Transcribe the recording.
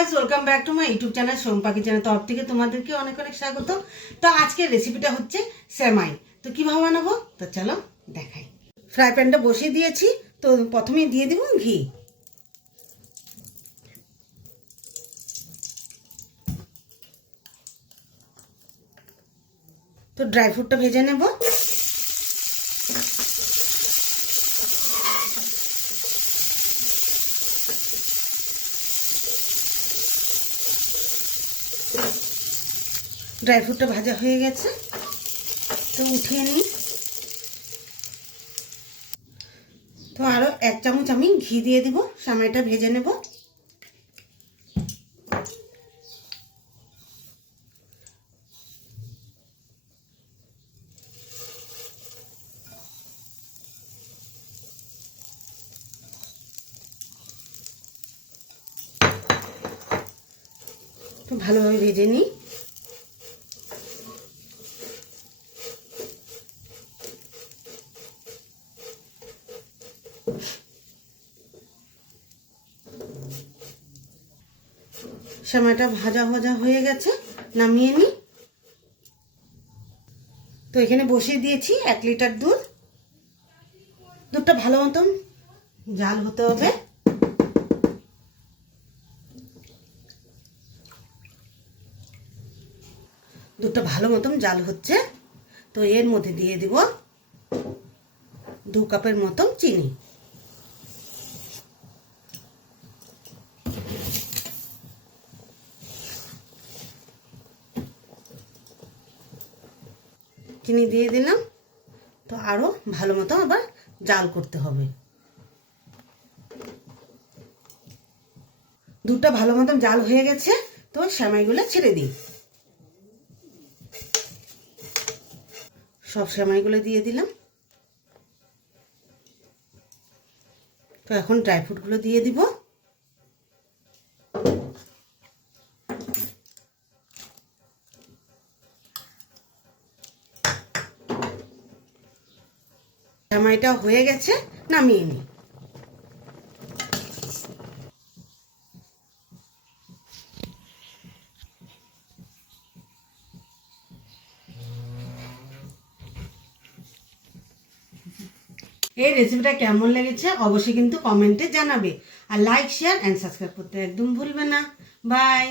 Guys, welcome back to my YouTube channel Sompa কিচেনের তরফ থেকে তোমাদেরকে অনেক অনেক স্বাগত। তো আজকের রেসিপিটা হচ্ছে সেমাই। তো কিভাবে বানাবো তো চলো দেখাই। ফ্রাই প্যানটা বসিয়ে দিয়েছি। তো প্রথমে দিয়ে দিব ঘি। তো ড্রাই ফ্রুটটা ভেজে নেব। ড্রাই ফ্রুটটা ভাজা হয়ে গেছে, তো উঠিয়ে নিই। তো আরো 1 চামচ আমি ঘি দিয়ে দিব, সেমাইটা ভেজে নেব। তো ভালোভাবে ভেজে নিই। সেমাইটা ভাজা ভাজা হয়ে গেছে, নামিয়ে নিই। তো এখানে বসিয়ে দিয়েছি 1 লিটার দুধ। দুধটা ভালো মতন জাল হতে হবে। দুধটা ভালো মতন জাল হচ্ছে, তো এর মধ্যে দিয়ে দিব 2 কাপের মতন চিনি। চিনি দিয়ে দিলাম। তো আরো ভালো মতো আবার জাল করতে হবে। দুধটা ভালো মতন জাল হয়ে গেছে, তো সেমাইগুলো ছেড়ে দিই। সব সেমাইগুলো দিয়ে দিলাম। তো এখন ড্রাই ফ্রুটগুলো দিয়ে দিব। সেমাইটা হয়ে গেছে, নামিয়ে নিই। এই রেসিপিটা কেমন লেগেছে অবশ্যই কিন্তু কমেন্টে জানাবে। আর লাইক, শেয়ার এন্ড সাবস্ক্রাইব করতে একদম ভুলবে না। বাই।